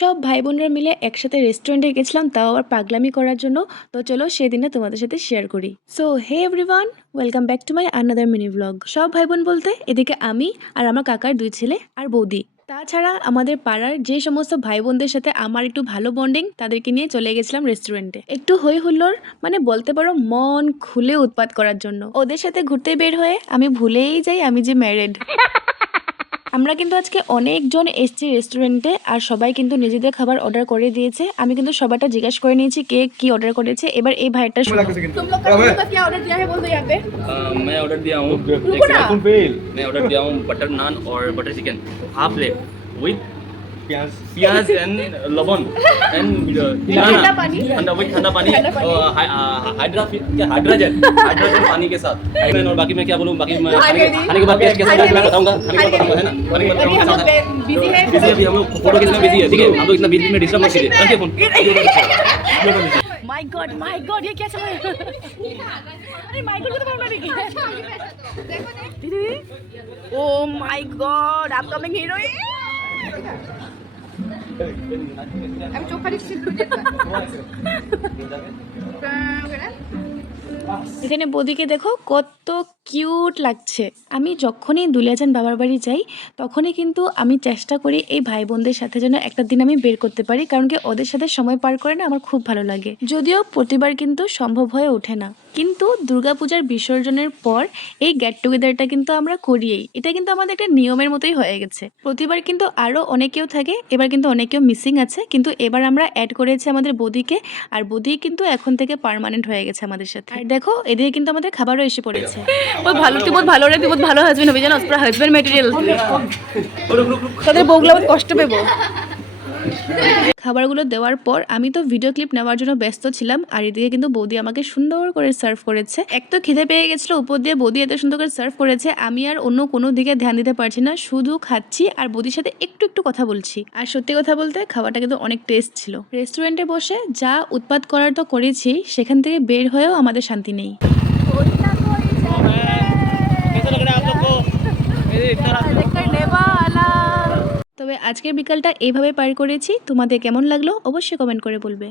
সব ভাই বোনরা মিলে একসাথে রেস্টুরেন্টে গেছিলাম, তাও আবার পাগলামি করার জন্য। তো চলো সেদিনে তোমাদের সাথে শেয়ার করি। So hey everyone, welcome back to my another mini blog. সব ভাই বোন বলতে এদিকে আমি আর আমার কাকার 2 ছেলে আর বৌদি। তাছাড়া আমাদের পাড়ার যে সমস্ত ভাই বোনদের সাথে আমার একটু ভালো বন্ডিং, তাদেরকে নিয়ে চলে গেছিলাম রেস্টুরেন্টে একটু হই হুল্লোড়, মানে বলতে পারো মন খুলে উৎপাত করার জন্য। ওদের সাথে ঘুরতে বের হয়ে আমি ভুলেই যাই আমি যে ম্যারিড। আমরা কিন্তু আজকে অনেকজন এসছি রেস্টুরেন্টে, আর সবাই কিন্তু নিজেদের খাবার অর্ডার করে দিয়েছে। আমি কিন্তু সবাইটা জিজ্ঞাসা করে নিয়েছি কে কি অর্ডার করেছে। এবার এই ভাইটা শুনো। क्या ऑर्डर दिया है बोल दो यहाँ पे। मैं ऑर्डर दिया हूँ रुको ना। मैं ऑर्डर दिया हूँ बटर नान और butter chicken half plate with प्याज प्याज एंड लवन एंड ठंडा पानी। ठंडा पानी ठंडा पानी। हाइड्रोजन पानी के साथ। और बाकी मैं क्या बोलूँ, बाकी मैं खाने खाने के बाद टेस्ट कैसा है मैं बताऊंगा। खाने के बाद बताऊंगा, है ना? खाने के बाद अभी हम लोग बिजी है। बिजी अभी हम लोग फोटो खींचने बिजी है, ठीक है? आप लोग इतना बीच में डिस्टर्ब मत कीजिए। रखिए फोन। माय गॉड ये क्या चल रहा है? अरे माय गॉड को तो बोलना नहीं। दीदी oh my God upcoming heroine. আমি চোখা দিচ্ছি এখানে বৌদিকে দেখো কত কিউট লাগছে। আমি যখনই দুলিয়াজান বাবার বাড়ি যাই তখনই কিন্তু আমি চেষ্টা করি এই ভাই বোনদের সাথে যেন একটা দিন আমি বের করতে পারি, কারণ কি ওদের সাথে সময় পার করে না আমার খুব ভালো লাগে। যদিও প্রতিবার কিন্তু সম্ভব হয়ে ওঠে না, কিন্তু দুর্গাপূজার বিসর্জনের পর এই গেট টুগেদারটা কিন্তু আমরা করিয়েই। এটা কিন্তু আমাদের একটা নিয়মের মতোই হয়ে গেছে। প্রতিবার কিন্তু আরও অনেকেও থাকে, এবার কিন্তু অনেকেও মিসিং আছে, কিন্তু এবার আমরা অ্যাড করেছি আমাদের বৌদিকে। আর বৌদি কিন্তু এখন থেকে পার্মানেন্ট হয়ে গেছে আমাদের সাথে। আর দেখো এদিকে কিন্তু আমাদের খাবারও এসে পড়েছে। বহুত ভালো, তুই বহুত ভালো রে, তুই বহুত ভালো হাজবেন্ড হবে জানো, পুরো হাজবেন্ড ম্যাটেরিয়াল। তোদের বউগুলো বহুত কষ্ট পেবো। খাবারগুলো দেওয়ার পর আমি তো ভিডিও ক্লিপ নেওয়ার জন্য ব্যস্ত ছিলাম, আর এদিকে কিন্তু বৌদি আমাকে সুন্দর করে সার্ভ করেছে। এক তো খিদে পেয়ে গেছিলো, উপর দিয়ে বৌদি এত সুন্দর করে সার্ভ করেছে, আমি আর অন্য কোনো দিকে ধ্যান দিতে পারছি না, শুধু খাচ্ছি আর বৌদির সাথে একটু একটু কথা বলছি। আর সত্যি কথা বলতে খাবারটা কিন্তু অনেক টেস্ট ছিল। রেস্টুরেন্টে বসে যা উৎপাত করার তো করেছি, সেখান থেকে বের হয়েও আমাদের শান্তি নেই। তবে আজকের বিকালটা এইভাবে পার করেছি। তোমাদের কেমন লাগলো অবশ্যই কমেন্ট করে বলবে।